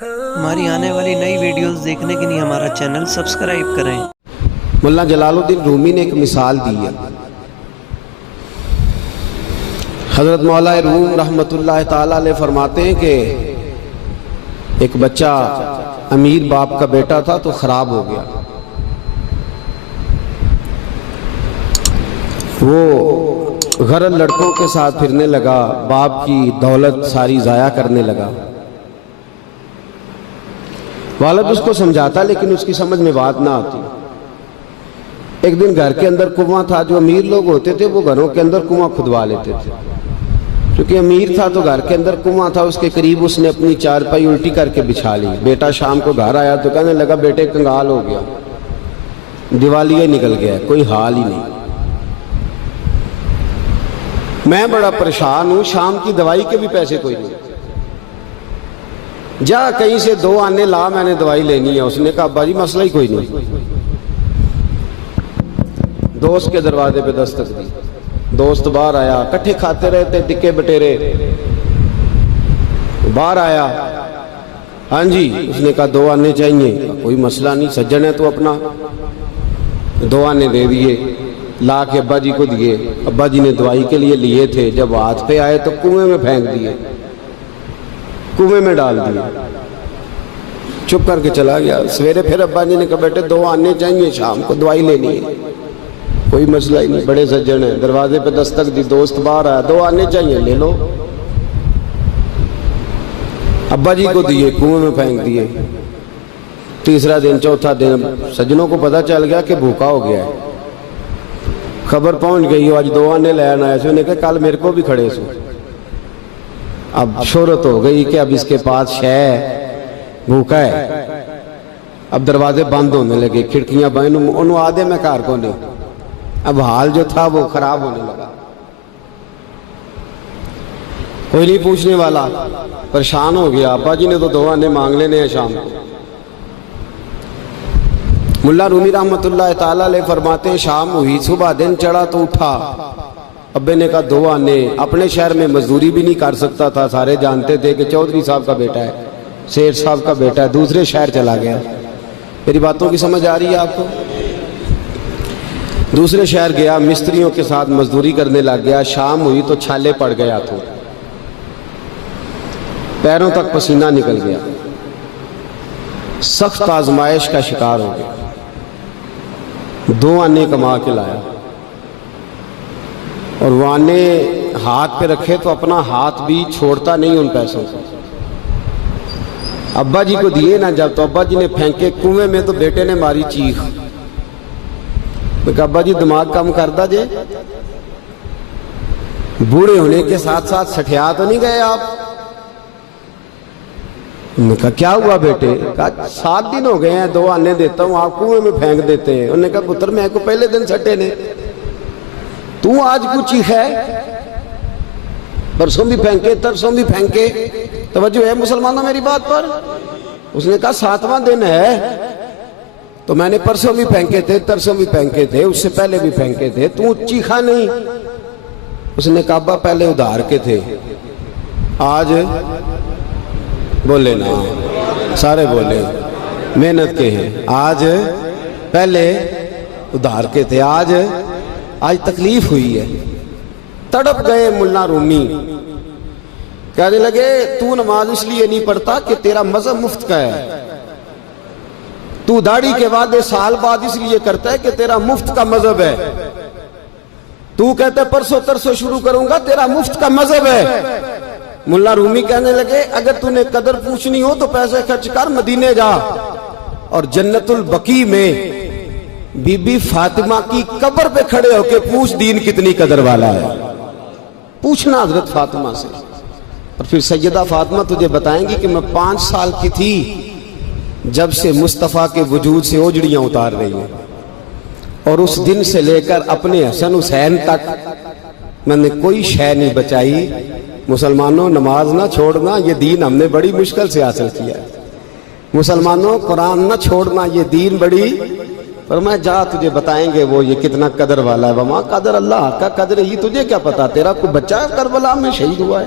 ہماری آنے والی نئی ویڈیوز دیکھنے کے لیے ہمارا چینل سبسکرائب کریں۔ مولانا جلال الدین رومی نے ایک مثال دی ہے۔ حضرت مولا روم رحمت اللہ تعالیٰ علیہ فرماتے ہیں کہ ایک بچہ امیر باپ کا بیٹا تھا تو خراب ہو گیا۔ وہ غرض لڑکوں کے ساتھ پھرنے لگا، باپ کی دولت ساری ضائع کرنے لگا۔ والد اس کو سمجھاتا لیکن اس کی سمجھ میں بات نہ آتی۔ ایک دن گھر کے اندر کنواں تھا، جو امیر لوگ ہوتے تھے وہ گھروں کے اندر کنواں کھدوا لیتے تھے۔ کیونکہ امیر تھا تو گھر کے اندر کنواں تھا، اس کے قریب اس نے اپنی چارپائی الٹی کر کے بچھا لی۔ بیٹا شام کو گھر آیا تو کہنے لگا بیٹے کنگال ہو گیا، دیوالیہ نکل گیا، کوئی حال ہی نہیں، میں بڑا پریشان ہوں، شام کی دوائی کے بھی پیسے کوئی نہیں، جا کہیں سے 2 آنے لا، میں نے دوائی لینی ہے۔ اس نے کہا ابا جی مسئلہ ہی کوئی نہیں۔ دوست کے دروازے پہ دستک دی، دوست باہر آیا، کٹھے کھاتے رہتے ٹکے بٹیرے، باہر آیا، ہاں جی، اس نے کہا 2 آنے چاہیے، کوئی مسئلہ نہیں، سجن ہے تو اپنا 2 آنے دے دیے، لا کے ابا جی کو دیے۔ ابا جی نے دوائی کے لیے لیے تھے، جب ہاتھ پہ آئے تو کنویں میں پھینک دیے، کنویں میں ڈال دیے، چپ کر کے چلا گیا۔ سویرے پھر ابا جی نے کہا بیٹے 2 آنے چاہیے، شام کو دوائی لینی ہے، کوئی مسئلہ ہی نہیں، بڑے سجن ہیں، دروازے پہ دستک دی، دوست باہر آیا، 2 آنے چاہیے، لے لو۔ ابا جی کو دیے، کنویں میں پھینک دیے۔ تیسرا دن، چوتھا دن، سجنوں کو پتہ چل گیا کہ بھوکا ہو گیا ہے، خبر پہنچ گئی، آج 2 آنے لین آئے، انہوں نے کہا کل میرے کو بھی کھڑے سو۔ اب شہرت ہو گئی کہ اب اس کے پاس شے بھوکا ہے۔ اب دروازے بند ہونے لگے، کھڑکیاں بند، انہوں آدھے میں کار کو نہیں۔ اب حال جو تھا وہ خراب ہونے لگا، کوئی نہیں پوچھنے والا، پریشان ہو گیا۔ ابا جی نے تو 2 آنے مانگ لینے ہیں شام کو۔ مولا رومی رحمت اللہ تعالیٰ علیہ فرماتے ہیں شام ہوئی، صبح دن چڑھا تو اٹھا، ابے نے کہا 2 آنے، اپنے شہر میں مزدوری بھی نہیں کر سکتا تھا، سارے جانتے تھے کہ چودھری صاحب کا بیٹا ہے، سیٹھ صاحب کا بیٹا ہے، دوسرے شہر چلا گیا۔ میری باتوں کی سمجھ آ رہی ہے آپ کو؟ دوسرے شہر گیا، مستریوں کے ساتھ مزدوری کرنے لگ گیا، شام ہوئی تو چھالے پڑ گیا، تو پیروں تک پسینہ نکل گیا، سخت آزمائش کا شکار ہو گیا۔ 2 آنے کما کے لایا، اور وہ آنے ہاتھ پہ رکھے تو اپنا ہاتھ بھی چھوڑتا نہیں ان پیسوں کو۔ ابا جی کو دیے نا جب، تو ابا جی نے پھینکے کنویں میں، تو بیٹے نے ماری چیخ، میں کہا ابا جی دماغ کم کر دا جے، بوڑھے ہونے کے ساتھ ساتھ سٹھیا تو نہیں گئے آپ؟ انہوں نے کہا کیا ہوا بیٹے؟ کہا 7 دن ہو گئے ہیں، 2 آنے دیتا ہوں، آپ کنویں میں پھینک دیتے ہیں۔ انہوں نے کہا پتر میں کو پہلے دن سٹے نے، تو آج کچھ چیخ ہے، پرسوں بھی پھینکے، ترسوں بھی پھینکے، توجہ ہے مسلمانوں میری بات پر؟ اس نے کہا 7واں دن ہے، تو میں نے پرسوں بھی پھینکے تھے، ترسوں بھی پھینکے تھے، اس سے پہلے بھی پھینکے تھے، تو چیخا نہیں؟ اس نے کہا ابا پہلے ادھار کے تھے، آج بولے نا، سارے بولے محنت کے ہیں، آج پہلے ادھار کے تھے، آج تکلیف ہوئی ہے۔ تڑپ گئے مولا رومی، کہنے لگے تو نماز اس لیے نہیں پڑھتا کہ تیرا مذہب مفت کا ہے، تو داڑھی کے وعدے سال بعد اس لیے کرتا ہے کہ تیرا مفت کا مذہب ہے، تو کہتا ہے پرسوں ترسوں شروع کروں گا، تیرا مفت کا مذہب ہے۔ مولا رومی کہنے لگے اگر تو نے قدر پوچھنی ہو تو پیسے خرچ کر، مدینے جا، اور جنت البقیع میں بی بی فاطمہ کی قبر پہ کھڑے ہو کے پوچھ دین کتنی قدر والا ہے، پوچھنا حضرت فاطمہ سے۔ اور پھر سیدہ فاطمہ تجھے بتائیں گی کہ میں 5 سال کی تھی جب سے مصطفیٰ کے وجود سے اوجڑیاں اتار رہی ہیں، اور اس دن سے لے کر اپنے حسن حسین تک میں نے کوئی شے نہیں بچائی۔ مسلمانوں نماز نہ چھوڑنا، یہ دین ہم نے بڑی مشکل سے حاصل کیا ہے۔ مسلمانوں قرآن نہ چھوڑنا، یہ دین بڑی، فرمایا جا تجھے بتائیں گے وہ یہ کتنا قدر والا ہے، وما قدر اللہ کا قدر ہی، تجھے کیا پتا، تیرا کوئی بچہ کربلا میں شہید ہوا ہے،